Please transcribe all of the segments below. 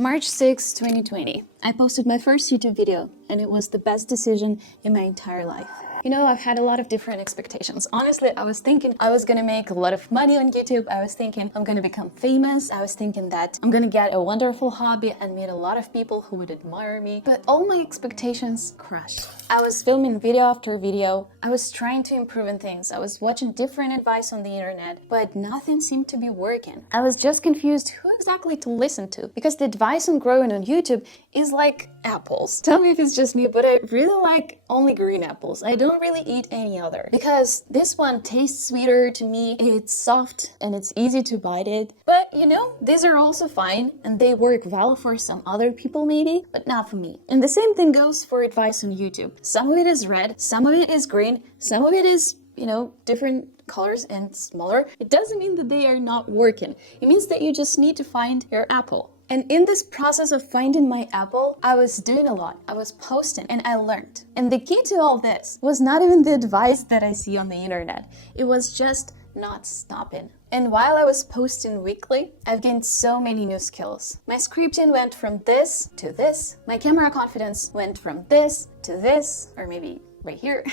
March 6, 2020. I posted my first YouTube video and it was the best decision in my entire life. You know, I've had a lot of different expectations. Honestly, I was thinking I was gonna make a lot of money on YouTube. I was thinking I'm gonna become famous. I was thinking that I'm gonna get a wonderful hobby and meet a lot of people who would admire me. But all my expectations crushed. I was filming video after video. I was trying to improve in things. I was watching different advice on the internet, but nothing seemed to be working. I was just confused who exactly to listen to because the advice on growing on YouTube is like apples. Tell me if it's just me, but I really like only green apples. I don't really eat any other because this one tastes sweeter to me. It's soft and it's easy to bite it. But you know, these are also fine and they work well for some other people maybe, but not for me. And the same thing goes for advice on YouTube. Some of it is red, some of it is green, some of it is, you know, different colors and smaller. It doesn't mean that they are not working. It means that you just need to find your apple. And in this process of finding my apple, I was doing a lot. I was posting and I learned. And the key to all this was not even the advice that I see on the internet. It was just not stopping. And while I was posting weekly, I've gained so many new skills. My scripting went from this to this. My camera confidence went from this to this, or maybe right here.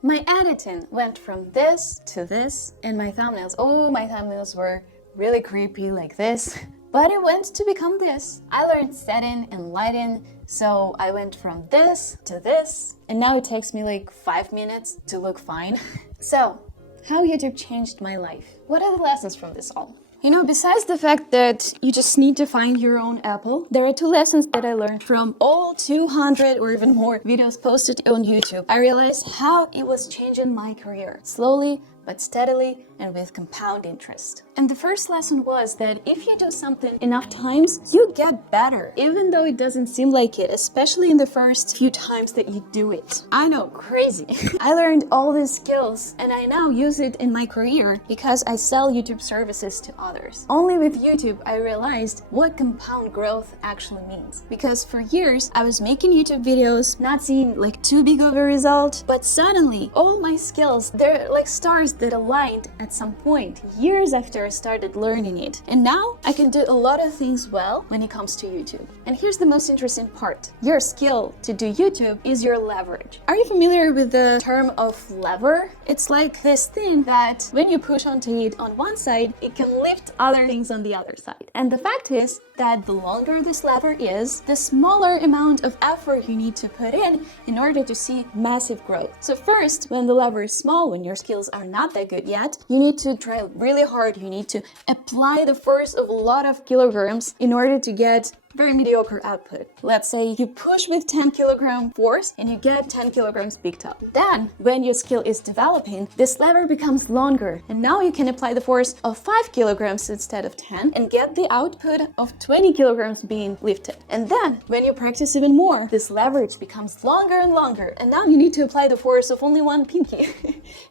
My editing went from this to this. And my thumbnails, my thumbnails were really creepy like this. But it went to become this. I learned setting and lighting, so I went from this to this, and now it takes me like 5 minutes to look fine. So, how YouTube changed my life. What are the lessons from this all? You know, besides the fact that you just need to find your own apple, there are 2 lessons that I learned from all 200 or even more videos posted on YouTube. I realized how it was changing my career, slowly but steadily and with compound interest. And the first lesson was that if you do something enough times, you get better, even though it doesn't seem like it, especially in the first few times that you do it. I know, crazy. I learned all these skills and I now use it in my career because I sell YouTube services to others. Only with YouTube, I realized what compound growth actually means. Because for years, I was making YouTube videos, not seeing like too big of a result, but suddenly all my skills, they're like stars that aligned at some point, years after I started learning it. And now I can do a lot of things well when it comes to YouTube. And here's the most interesting part. Your skill to do YouTube is your leverage. Are you familiar with the term of lever? It's like this thing that when you push onto it on one side, it can lift other things on the other side. And the fact is that the longer this lever is, the smaller amount of effort you need to put in order to see massive growth. So first, when the lever is small, when your skills are not that good yet, you need to try really hard. You need to apply the force of a lot of kilograms in order to get very mediocre output. Let's say you push with 10 kilogram force and you get 10 kilograms picked up. Then, when your skill is developing, this lever becomes longer and now you can apply the force of 5 kilograms instead of 10 and get the output of 20 kilograms being lifted. And then, when you practice even more, this leverage becomes longer and longer and now you need to apply the force of only one pinky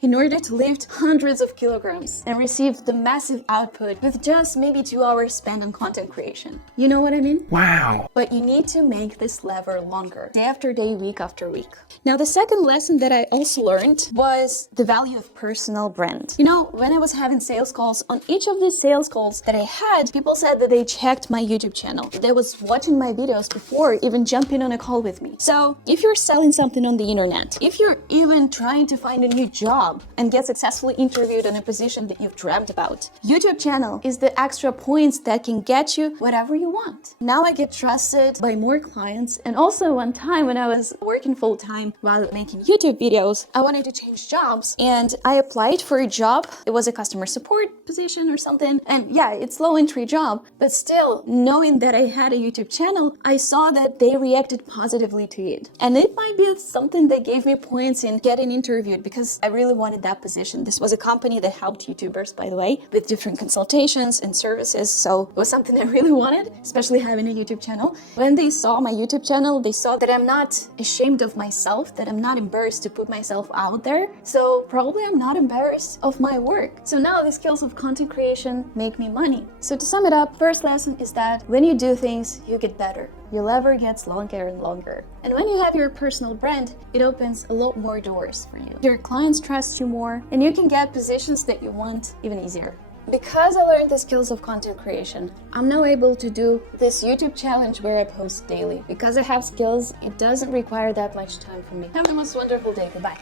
in order to lift hundreds of kilograms and receive the massive output with just maybe 2 hours spent on content creation. You know what I mean? Wow. But you need to make this lever longer, day after day, week after week. Now, the second lesson that I also learned was the value of personal brand. You know, when I was having sales calls, on each of these sales calls that I had, people said that they checked my YouTube channel. They was watching my videos before even jumping on a call with me. So if you're selling something on the internet, if you're even trying to find a new job and get successfully interviewed in a position that you've dreamt about, YouTube channel is the extra points that can get you whatever you want. Now I get trusted by more clients. And also one time when I was working full-time while making YouTube videos, I wanted to change jobs and I applied for a job. It was a customer support position or something. And yeah, it's low entry job, but still knowing that I had a YouTube channel, I saw that they reacted positively to it. And it might be something that gave me points in getting interviewed because I really wanted that position. This was a company that helped YouTubers, by the way, with different consultations and services. So it was something I really wanted, especially having a YouTube channel. When they saw my YouTube channel, they saw that I'm not ashamed of myself, that I'm not embarrassed to put myself out there. So probably I'm not embarrassed of my work. So now the skills of content creation make me money. So to sum it up, first lesson is that when you do things, you get better. Your lever gets longer and longer. And when you have your personal brand, it opens a lot more doors for you. Your clients trust you more, and you can get positions that you want even easier. Because I learned the skills of content creation, I'm now able to do this YouTube challenge where I post daily. Because I have skills, it doesn't require that much time from me. Have the most wonderful day. Goodbye.